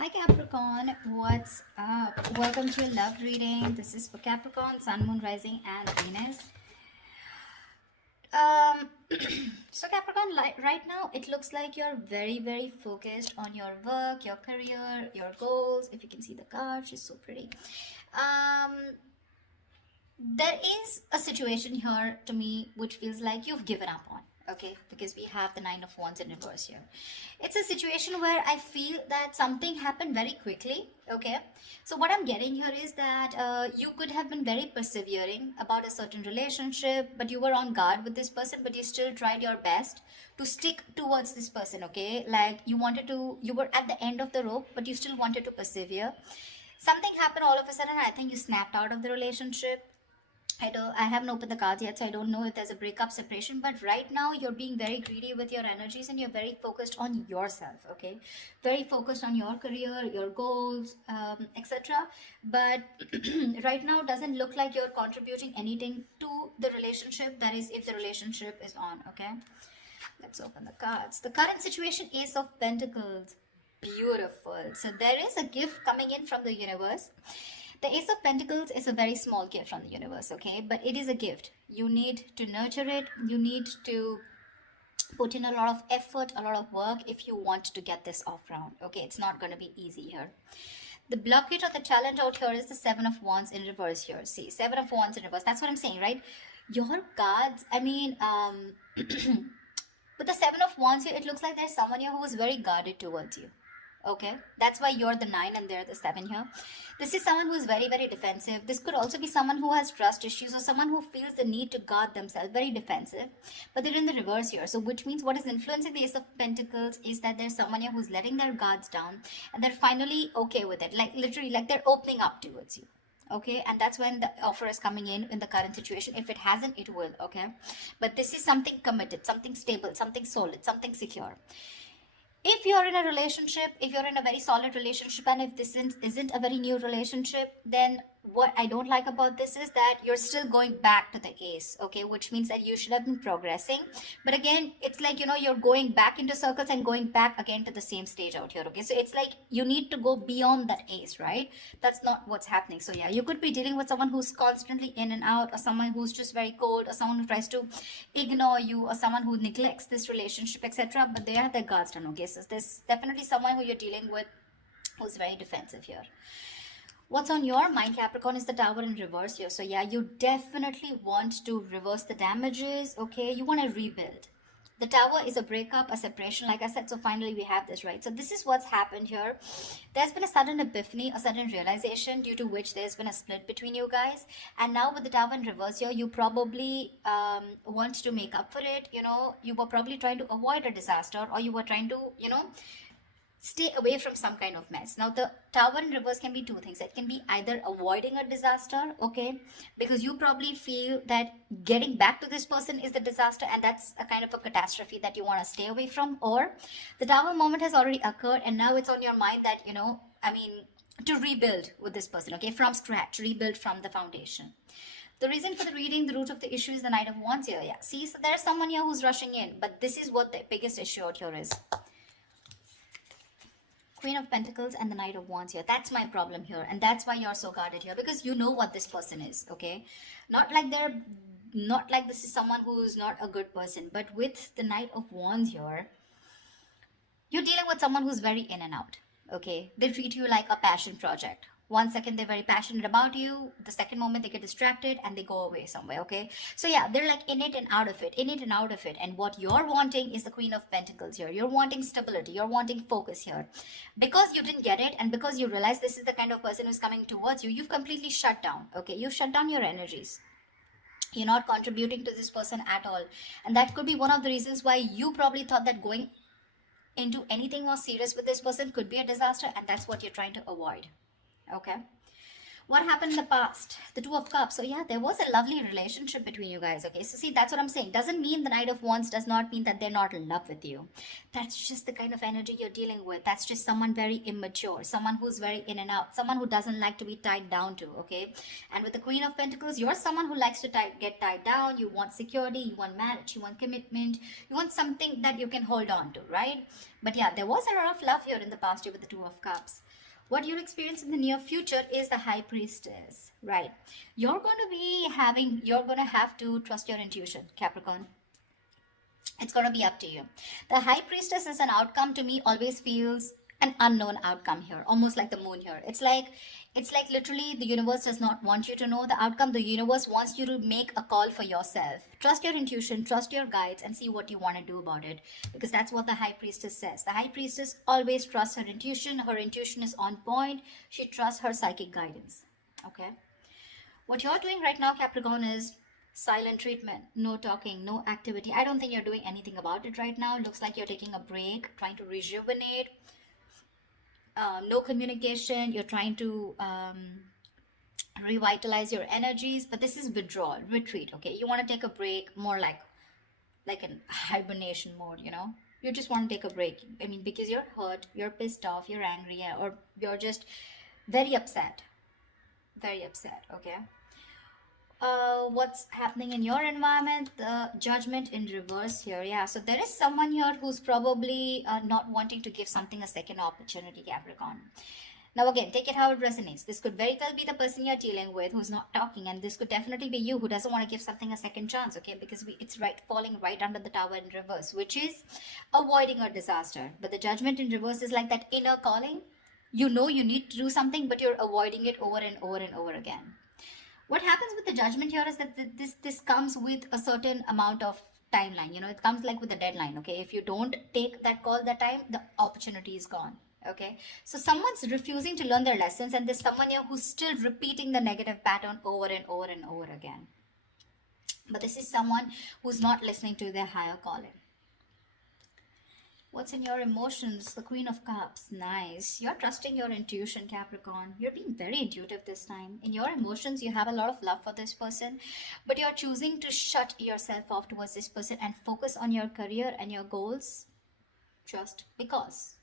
Hi Capricorn, what's up? Welcome to your love reading. This is for Capricorn, Sun, Moon, Rising, and Venus. Um, so Capricorn, right now, it looks like you're very focused on your work, your career, your goals. If you can see the card, she's so pretty. Um, there is a situation here to me which feels like you've given up on, okay, because we have the Nine of Wands in reverse here. It's a situation where I feel that something happened very quickly, okay. So what I'm getting here is that you could have been very persevering about a certain relationship, but you were on guard with this person, but you still tried your best to stick towards this person, okay. Like you were at the end of the rope, but you still wanted to persevere. Something happened all of a sudden. I think you snapped out of the relationship. I haven't opened the cards yet, so I don't know if there's a breakup, separation. But right now, you're being very greedy with your energies, and you're very focused on yourself. Okay, very focused on your career, your goals, etc. But right now, doesn't look like you're contributing anything to the relationship. That is, if the relationship is on. Okay, let's open the cards. The current situation: Ace of Pentacles. Beautiful. So there is a gift coming in from the universe. The Ace of Pentacles is a very small gift from the universe, okay? But it is a gift. You need to nurture it. You need to put in a lot of effort, a lot of work if you want to get this off round, okay? It's not going to be easy here. The blockage or the challenge out here is the Seven of Wands in reverse here. See, Seven of Wands in reverse. That's what I'm saying, right? Your cards, I mean, with the Seven of Wands here, it looks like there's someone here who is very guarded towards you. Okay, that's why you're the 9 and they're the 7 here. This is someone who is very defensive. This could also be someone who has trust issues, or someone who feels the need to guard themselves, very defensive, but they're in the reverse here. So which means what is influencing the Ace of Pentacles is that there's someone here who's letting their guards down, and they're finally okay with it, like literally, like they're opening up towards you. Okay, and that's when the offer is coming in the current situation. If it hasn't, it will. Okay, but this is something committed, something stable, something solid, something secure. If you're in a relationship, if you're in a very solid relationship, and if this isn't a very new relationship, then what I don't like about this is that you're still going back to the ace, okay, which means that you should have been progressing. But again, it's like, you're going back into circles and going back again to the same stage out here, okay. So it's like you need to go beyond that ace, right? That's not what's happening. So yeah, you could be dealing with someone who's constantly in and out, or someone who's just very cold, or someone who tries to ignore you, or someone who neglects this relationship, etc. But they have their guards down, okay. So there's definitely someone who you're dealing with who's very defensive here. What's on your mind, Capricorn, is the Tower in reverse here. So yeah, you definitely want to reverse the damages, okay? You want to rebuild. The Tower is a breakup, a separation, like I said. So finally we have this, right? So this is what's happened here. There's been a sudden epiphany, a sudden realization, due to which there's been a split between you guys. And now with the Tower in reverse here, you probably want to make up for it. You were probably trying to avoid a disaster, or you were trying to, stay away from some kind of mess. Now the Tower in reverse can be two things. It can be either avoiding a disaster, okay, because you probably feel that getting back to this person is the disaster, and that's a kind of a catastrophe that you want to stay away from. Or the Tower moment has already occurred, and now it's on your mind that, to rebuild with this person, okay, from scratch, rebuild from the foundation. The reason for the reading, the root of the issue, is the Knight of Wands here. Yeah, see, so there's someone here who's rushing in, but this is what the biggest issue out here is. Queen of Pentacles and the Knight of Wands here. That's my problem here, and that's why you're so guarded here, because you know what this person is, okay? Not like this is someone who's not a good person, but with the Knight of Wands here, you're dealing with someone who's very in and out, okay? They treat you like a passion project. 1 second they're very passionate about you, the second moment they get distracted and they go away somewhere, okay? So yeah, they're like in it and out of it, in it and out of it. And what you're wanting is the Queen of Pentacles here. You're wanting stability, you're wanting focus here. Because you didn't get it, and because you realize this is the kind of person who's coming towards you, you've completely shut down, okay? You've shut down your energies. You're not contributing to this person at all. And that could be one of the reasons why you probably thought that going into anything more serious with this person could be a disaster, and that's what you're trying to avoid. Okay. What happened in the past? The Two of Cups. So yeah, there was a lovely relationship between you guys. Okay, so see, that's what I'm saying. Doesn't mean the Knight of Wands does not mean that they're not in love with you. That's just the kind of energy you're dealing with. That's just someone very immature, someone who's very in and out, someone who doesn't like to be tied down to. Okay, and with the Queen of Pentacles, you're someone who likes to get tied down. You want security, you want marriage, you want commitment, you want something that you can hold on to, right? But yeah, there was a lot of love here in the past year with the Two of Cups. What you'll experience in the near future is the High Priestess, right? You're going to have to trust your intuition, Capricorn. It's going to be up to you. The High Priestess is an outcome, to me always feels an unknown outcome here, almost like the moon here. It's like literally the universe does not want you to know the outcome. The universe wants you to make a call for yourself. Trust your intuition, trust your guides, and see what you want to do about it, because that's what the High Priestess says. The High Priestess always trusts her intuition. Her intuition is on point. She trusts her psychic guidance. Okay, what you're doing right now, Capricorn, is silent treatment. No talking, no activity. I don't think you're doing anything about it right now. It looks like you're taking a break, trying to rejuvenate. No communication. You're trying to revitalize your energies, but this is withdrawal, retreat. Okay, you want to take a break, more like an hibernation mode. You just want to take a break. I mean, because you're hurt, you're pissed off, you're angry, or you're just very upset, very upset. Okay, what's happening in your environment? The Judgment in reverse here. Yeah, so there is someone here who's probably not wanting to give something a second opportunity, Capricorn. Now again, take it how it resonates. This could very well be the person you're dealing with who's not talking, and this could definitely be you who doesn't want to give something a second chance. Okay, because it's right falling right under the Tower in reverse, which is avoiding a disaster. But the Judgment in reverse is like that inner calling. You know you need to do something, but you're avoiding it over and over and over again. What happens with the Judgment here is that this comes with a certain amount of timeline. It comes like with a deadline. Okay, if you don't take that call that time, the opportunity is gone. Okay, so someone's refusing to learn their lessons, and there's someone here who's still repeating the negative pattern over and over and over again. But this is someone who's not listening to their higher calling. What's in your emotions? The Queen of Cups. Nice. You're trusting your intuition, Capricorn. You're being very intuitive this time. In your emotions, you have a lot of love for this person, but you're choosing to shut yourself off towards this person and focus on your career and your goals just because,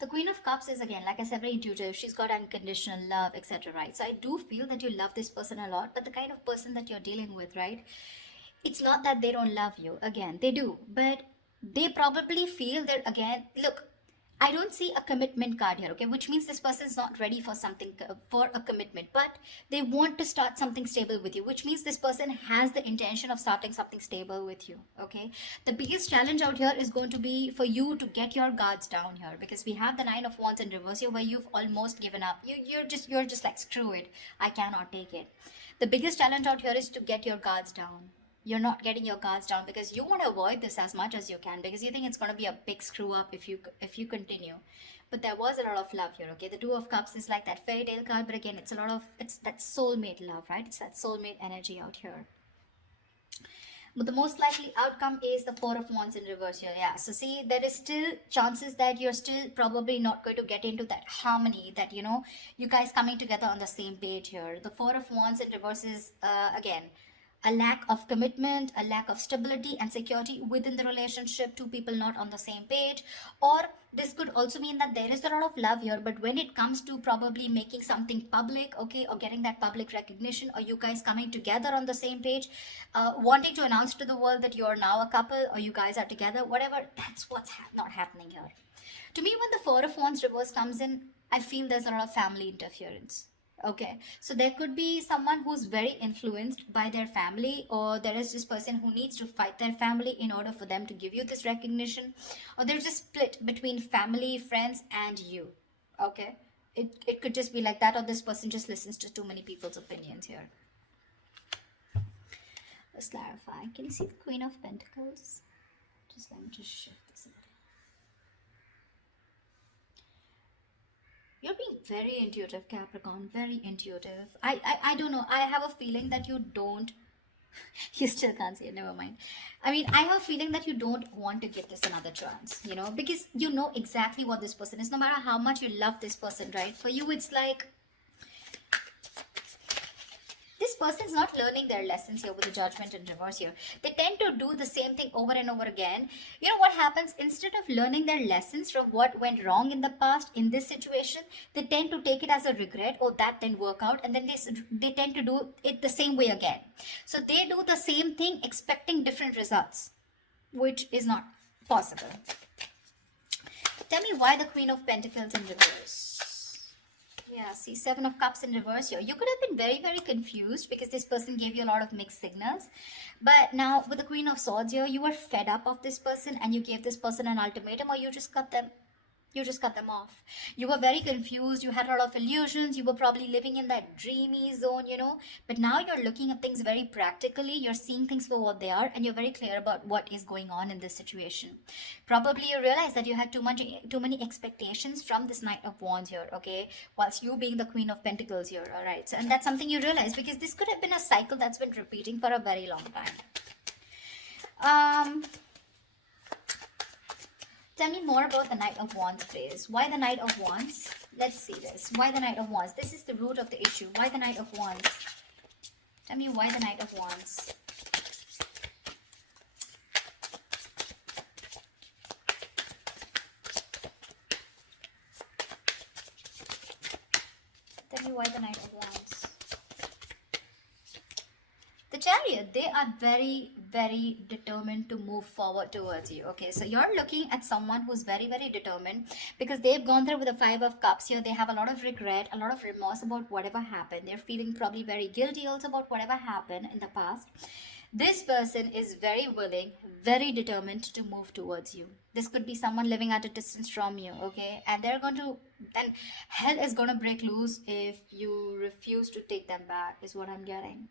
The Queen of Cups is, again, like I said, very intuitive. She's got unconditional love, etc. Right? So I do feel that you love this person a lot, but the kind of person that you're dealing with, right? It's not that they don't love you. Again, they do, but they probably feel that, again, look, I don't see a commitment card here, okay, which means this person is not ready for something, for a commitment, but they want to start something stable with you, which means this person has the intention of starting something stable with you. Okay, the biggest challenge out here is going to be for you to get your guards down here, because we have the Nine of Wands in reverse here, where you've almost given up. You're just like, screw it, I cannot take it. The biggest challenge out here is to get your guards down. You're not getting your guards down because you want to avoid this as much as you can, because you think it's going to be a big screw up if you continue. But there was a lot of love here. Okay, the Two of Cups is like that fairy tale card, but again, it's that soulmate love, right? It's that soulmate energy out here. But the most likely outcome is the Four of Wands in reverse here. Yeah, so see, there is still chances that you're still probably not going to get into that harmony, that you guys coming together on the same page here. The Four of Wands in reverse is again a lack of commitment, a lack of stability and security within the relationship, two people not on the same page. Or this could also mean that there is a lot of love here, but when it comes to probably making something public, okay, or getting that public recognition, or you guys coming together on the same page, wanting to announce to the world that you're now a couple, or you guys are together, whatever, that's what's not happening here. To me, when the Four of Wands reverse comes in, I feel there's a lot of family interference. Okay, so there could be someone who's very influenced by their family, or there is this person who needs to fight their family in order for them to give you this recognition, or there's a split between family, friends, and you. Okay, it could just be like that, or this person just listens to too many people's opinions here. Let's clarify. Can you see the Queen of Pentacles? Let me just shift this a bit. You're being very intuitive, Capricorn, very intuitive. I don't know. I have a feeling that you don't You still can't see it, never mind. I mean, I have a feeling that you don't want to give this another chance, you know, because you know exactly what this person is. No matter how much you love this person, right? For you, it's like this person's not learning their lessons here with the judgment in reverse here. They tend to do the same thing over and over again. You know what happens? Instead of learning their lessons from what went wrong in the past in this situation, they tend to take it as a regret. Oh, that didn't work out. And then they tend to do it the same way again. So they do the same thing expecting different results, which is not possible. Tell me why the Queen of Pentacles in reverse. Yeah, see, Seven of Cups in reverse here. You could have been very, very confused because this person gave you a lot of mixed signals. But now with the Queen of Swords here, you were fed up of this person and you gave this person an ultimatum, or you just cut them off. You were very confused. You had a lot of illusions. You were probably living in that dreamy zone, you know. But now you're looking at things very practically. You're seeing things for what they are, and you're very clear about what is going on in this situation. Probably you realize that you had too many expectations from this Knight of Wands here, okay? Whilst you being the Queen of Pentacles here, all right? So, and that's something you realize because this could have been a cycle that's been repeating for a very long time. Tell me more about the Knight of Wands, please. Why the Knight of Wands? Let's see this. Why the Knight of Wands? This is the root of the issue. Why the Knight of Wands? Tell me why the Knight of Wands. Tell me why the Knight of Wands. The Chariot, they are very, very determined to move forward towards you. Okay, so you're looking at someone who's very, very determined because they've gone through with the Five of Cups here. They have a lot of regret, a lot of remorse about whatever happened. They're feeling probably very guilty also about whatever happened in the past. This person is very willing, very determined to move towards you. This could be someone living at a distance from you, okay? And hell is going to break loose if you refuse to take them back, is what I'm getting.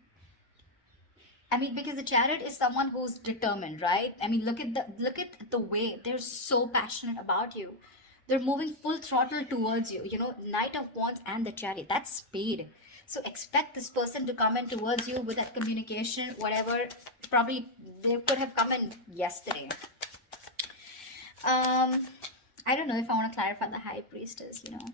I mean, because the Chariot is someone who's determined, right? I mean, look at the way they're so passionate about you. They're moving full throttle towards you. You know, Knight of Wands and the Chariot, that's speed. So expect this person to come in towards you with that communication, whatever. Probably they could have come in yesterday. I don't know if I want to clarify the High Priestess, you know.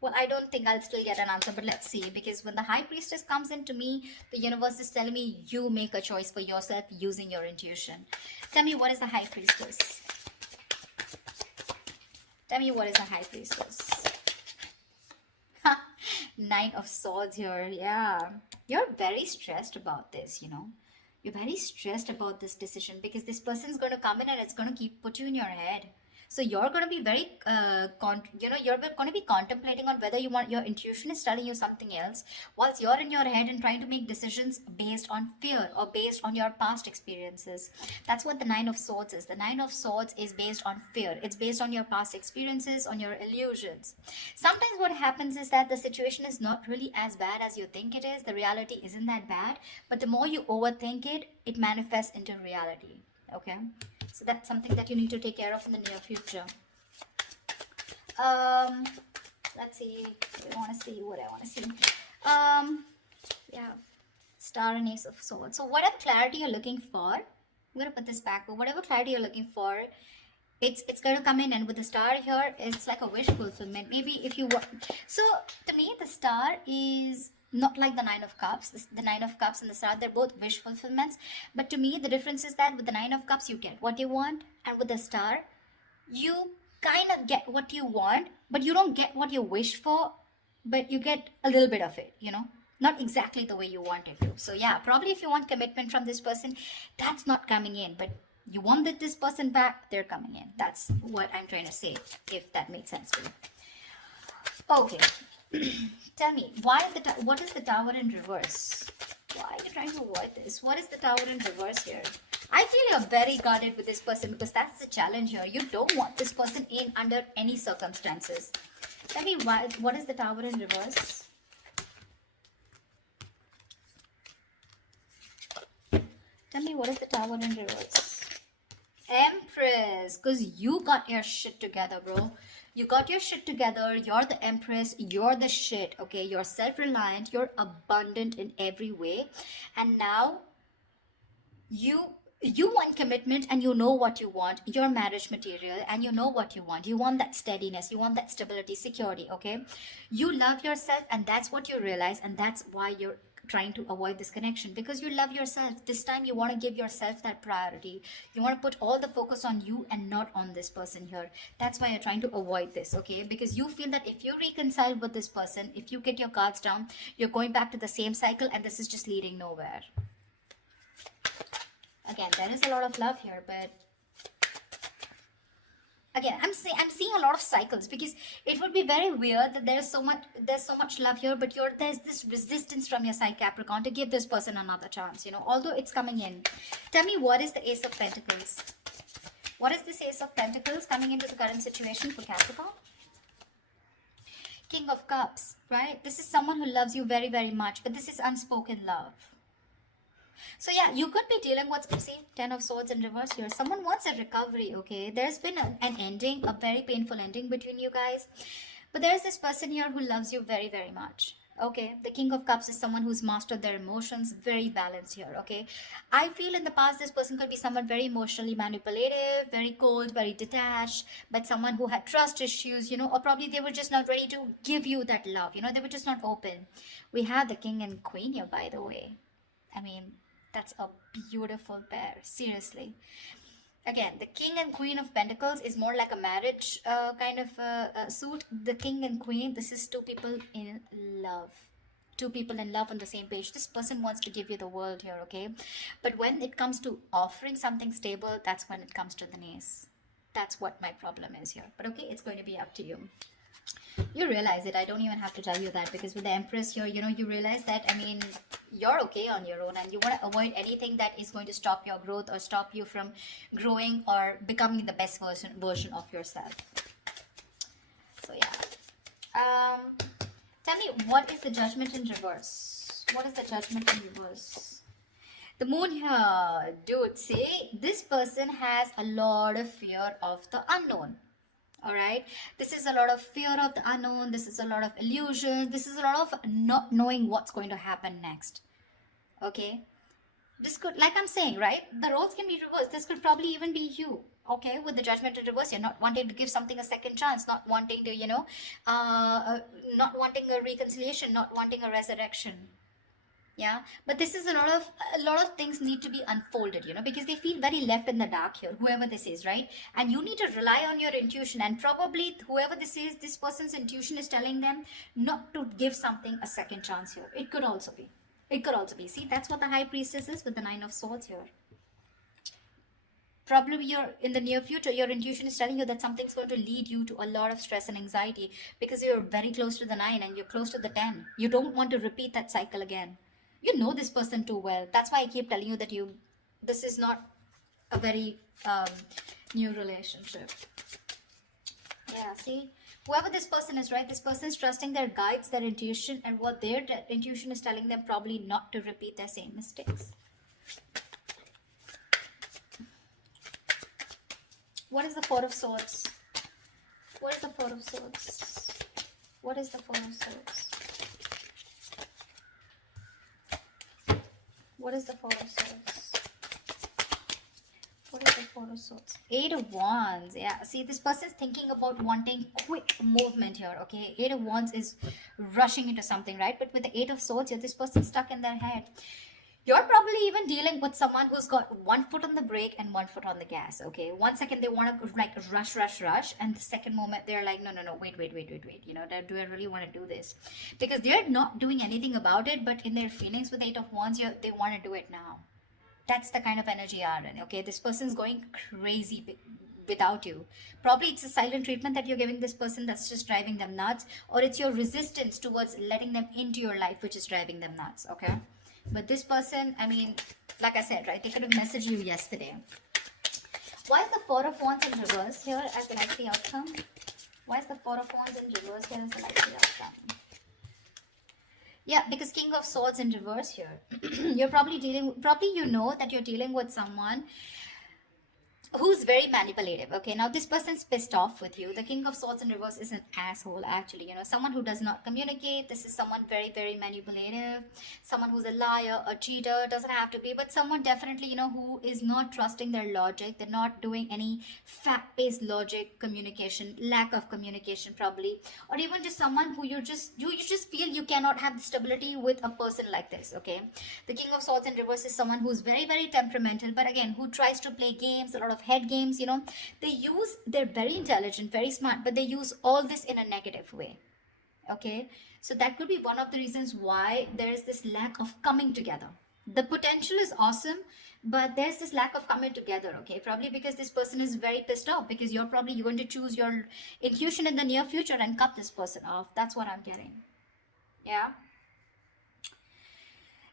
Well, I don't think I'll still get an answer, but let's see. Because when the High Priestess comes into me, the universe is telling me you make a choice for yourself using your intuition. Tell me, what is the High Priestess? Tell me, what is the High Priestess? Knight of Swords here. Yeah. You're very stressed about this, you know. You're very stressed about this decision because this person's going to come in and it's going to put you in your head. So you're going to be very, you're going to be contemplating on whether your intuition is telling you something else, whilst you're in your head and trying to make decisions based on fear or based on your past experiences. That's what the Nine of Swords is. The Nine of Swords is based on fear. It's based on your past experiences, on your illusions. Sometimes what happens is that the situation is not really as bad as you think it is. The reality isn't that bad, but the more you overthink it, it manifests into reality. Okay? So that's something that you need to take care of in the near future. Let's see. I want to see what I want to see. Yeah. Star and Ace of Swords. So whatever clarity you're looking for, I'm going to put this back, but whatever clarity you're looking for, it's going to come in. And with the star here, it's like a wish fulfillment. Maybe if you want. So to me, the star is not like the Nine of Cups. The Nine of Cups and the Star, they're both wish fulfillments. But to me, the difference is that with the Nine of Cups, you get what you want. And with the Star, you kind of get what you want, but you don't get what you wish for, but you get a little bit of it, you know. Not exactly the way you want it to. So yeah, probably if you want commitment from this person, that's not coming in. But you want this person back, they're coming in. That's what I'm trying to say, if that makes sense to you. Okay. Tell me, what is the Tower in reverse? Why are you trying to avoid this? What is the Tower in reverse here? I feel you're very guarded with this person because that's the challenge here. You don't want this person in under any circumstances. Tell me, what is the Tower in reverse? Tell me, what is the Tower in reverse? Empress, because you got your shit together, bro. You got your shit together. You're the Empress. You're the shit, okay? You're self-reliant. You're abundant in every way. And now, You want commitment, and you know what you want. Your marriage material, and you know what you want. You want that steadiness, you want that stability, security. Okay, you love yourself, and that's what you realize, and that's why you're trying to avoid this connection, because you love yourself. This time you want to give yourself that priority. You want to put all the focus on you and not on this person here. That's why you're trying to avoid this. Okay, because you feel that if you reconcile with this person, if you get your cards down, you're going back to the same cycle, and this is just leading nowhere. Again, there is a lot of love here, but again, I'm seeing a lot of cycles, because it would be very weird that there's so much love here, but there's this resistance from your side, Capricorn, to give this person another chance, although it's coming in. Tell me, what is the Ace of Pentacles? What is this Ace of Pentacles coming into the current situation for Capricorn? King of Cups, right? This is someone who loves you very, very much, but this is unspoken love. So yeah, you could be dealing with, see, Ten of Swords in reverse here. Someone wants a recovery, okay? There's been an ending, a very painful ending between you guys. But there's this person here who loves you very, very much. Okay, the King of Cups is someone who's mastered their emotions, very balanced here, okay? I feel in the past this person could be someone very emotionally manipulative, very cold, very detached, but someone who had trust issues, or probably they were just not ready to give you that love, they were just not open. We have the King and Queen here, by the way. I mean, that's a beautiful pair, seriously. Again, the King and Queen of Pentacles is more like a marriage kind of suit. The King and Queen, this is two people in love. Two people in love on the same page. This person wants to give you the world here, okay? But when it comes to offering something stable, that's when it comes to the knees. That's what my problem is here. But okay, it's going to be up to you. You realize it. I don't even have to tell you that, because with the Empress here, you realize that, I mean, you're okay on your own, and you want to avoid anything that is going to stop your growth or stop you from growing or becoming the best version of yourself. So yeah. Tell me, what is the Judgment in reverse? What is the Judgment in reverse? The Moon here, dude, see, this person has a lot of fear of the unknown. All right, this is a lot of fear of the unknown. This is a lot of illusions. This is a lot of not knowing what's going to happen next. Okay, this could, like I'm saying, right, the roles can be reversed. This could probably even be you. Okay, with the Judgment in reverse, you're not wanting to give something a second chance, not wanting to, not wanting a reconciliation, not wanting a resurrection. Yeah, but this is a lot of things need to be unfolded, because they feel very left in the dark here, whoever this is, right? And you need to rely on your intuition, and probably whoever this is, this person's intuition is telling them not to give something a second chance here. It could also be. See, that's what the High Priestess is with the Nine of Swords here. Probably you're in the near future, your intuition is telling you that something's going to lead you to a lot of stress and anxiety, because you're very close to the 9 and you're close to the 10. You don't want to repeat that cycle again. You know this person too well. That's why I keep telling you that this is not a very new relationship. Yeah, see, whoever this person is, right, this person is trusting their guides, their intuition, and what their intuition is telling them, probably not to repeat their same mistakes. What is the Four of Swords? What is the Four of Swords? What is the Four of Swords? What is the Four of Swords? What is the Four of Swords? Eight of Wands. Yeah, see, this person is thinking about wanting quick movement here, okay? Eight of Wands is rushing into something, right? But with the Eight of Swords here, this person's stuck in their head. You're probably even dealing with someone who's got one foot on the brake and one foot on the gas, okay? 1 second they want to like rush, and the second moment they're like, no, wait. Do I really want to do this? Because they're not doing anything about it, but in their feelings with Eight of Wands, they want to do it now. That's the kind of energy you are in, okay? This person's going crazy without you. Probably it's a silent treatment that you're giving this person that's just driving them nuts, or it's your resistance towards letting them into your life which is driving them nuts, okay? But this person, I mean, like I said, right, they could have messaged you yesterday. Why is the Four of Wands in reverse here as the likely outcome? Why is the Four of Wands in reverse here as the likely outcome? Yeah, because King of Swords in reverse here. You're probably you know that you're dealing with someone who's very manipulative. Okay, now this person's pissed off with you. The King of Swords in reverse is an asshole, actually. Someone who does not communicate. This is someone very, very manipulative, someone who's a liar, a cheater. Doesn't have to be, but someone definitely, who is not trusting their logic. They're not doing any fact-based logic communication, lack of communication probably, or even just someone who you just feel you cannot have the stability with a person like this. Okay, the King of Swords in reverse is someone who's very, very temperamental, but again, who tries to play games, a lot of head games. They're very intelligent, very smart, but they use all this in a negative way. Okay, so that could be one of the reasons why there is this lack of coming together. The potential is awesome, but there's this lack of coming together. Okay, probably because this person is very pissed off, because you're probably going to choose your intuition in the near future and cut this person off. That's what I'm getting. Yeah,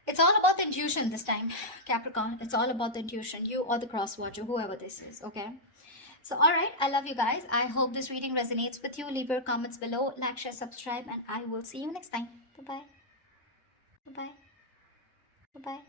it's all about the intuition this time, Capricorn. It's all about the intuition, you or the cross watcher, whoever this is. Okay, so all right, I love you guys. I hope this reading resonates with you. Leave your comments below, like, share, subscribe, and I will see you next time. Bye bye. Bye bye. Bye bye.